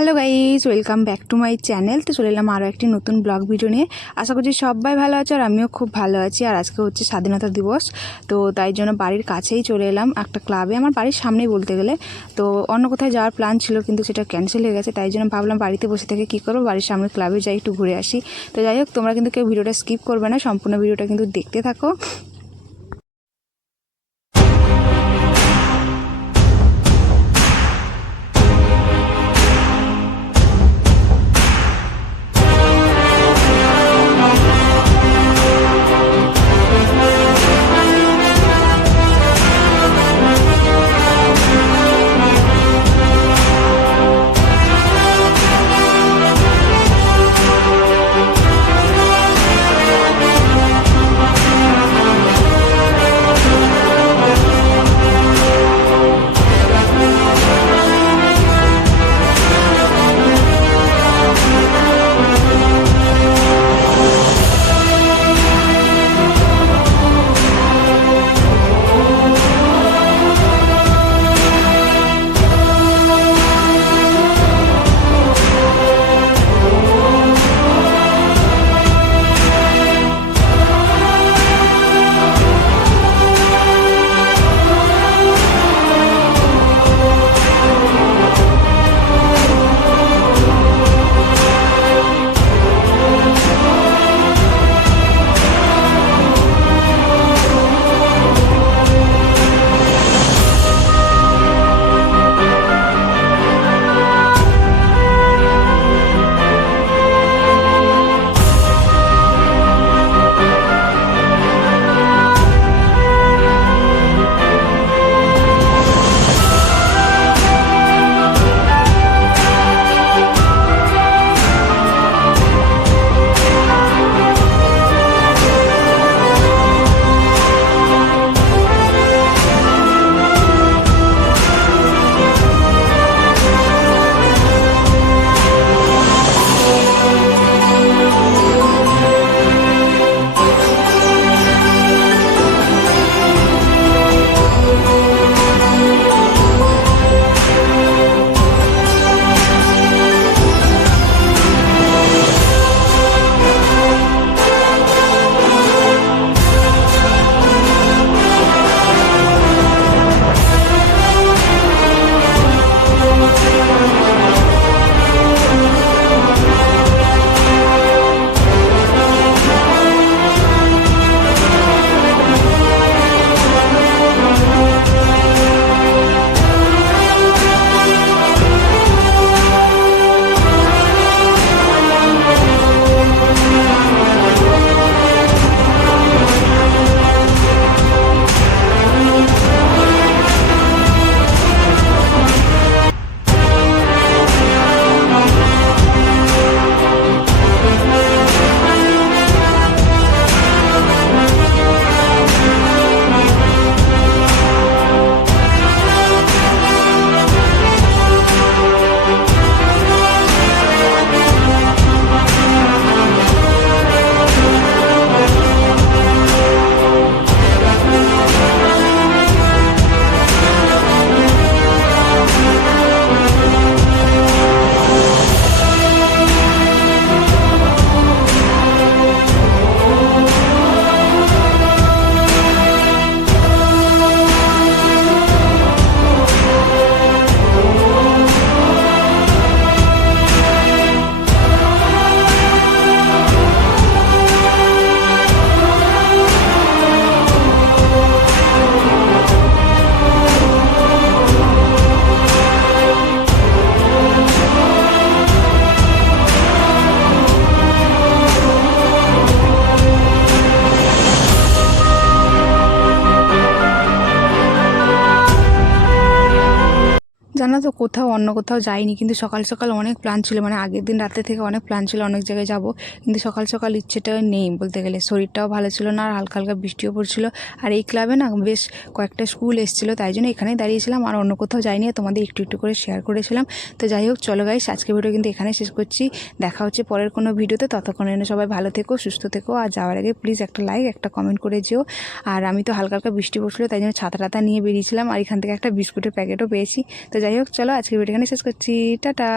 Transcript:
Hello guys, welcome back to my channel. তো চলে এলাম আরও একটি নতুন ব্লগ ভিডিও নিয়ে। আশা করছি সবাই ভালো আছে আর আমিও খুব ভালো আছি। আর আজকে হচ্ছে স্বাধীনতা দিবস, তো তাই জন্য বাড়ির কাছেই চলে এলাম একটা ক্লাবে, আমার বাড়ির সামনেই বলতে গেলে। তো অন্য কোথায় যাওয়ার প্ল্যান ছিল কিন্তু সেটা ক্যান্সেল হয়ে গেছে, তাই জন্য ভাবলাম বাড়িতে বসে থেকে কী করবো, বাড়ির সামনে ক্লাবে যাই, একটু ঘুরে আসি। তো যাই হোক, তোমরা কিন্তু কেউ ভিডিওটা স্কিপ করবে না, সম্পূর্ণ ভিডিওটা কিন্তু দেখতে থাকো। জানো তো, অন্য কোথাও যাইনি, কিন্তু সকাল সকাল অনেক প্ল্যান ছিল, মানে আগের দিন রাতে থেকে অনেক প্ল্যান ছিল অনেক জায়গায় যাব, কিন্তু সকাল সকাল ইচ্ছেটা নেই বলতে গেলে। শরীরটাও ভালো ছিল না আর হালকা হালকা বৃষ্টিও পড়ছিল। আর এই ক্লাবে না বেশ কয়েকটা স্কুল এসেছিলো, তাই জন্য এখানেই দাঁড়িয়েছিলাম আর অন্য কোথাও যাইনি, তোমাদের একটু একটু করে শেয়ার করেছিলাম। তো যাই হোক, চলো গাইস, আজকে ভিডিও কিন্তু এখানে শেষ করছি। দেখা হচ্ছে পরের কোনো ভিডিওতে, ততক্ষণে সবাই ভালো থেকো, সুস্থ থেকো। আর যাওয়ার আগে প্লিজ একটা লাইক একটা কমেন্ট করে যেও। আর আমি তো হালকা হালকা বৃষ্টি পড়ছিলো, তাই জন্য ছাতা টাতা নিয়ে বেরিয়েছিলাম, আর এখান থেকে একটা বিস্কুটের প্যাকেটও পেয়েছি। তো যাই হোক, চলো আজকে ভিডিও এখানে শেষ করছি, টাটা।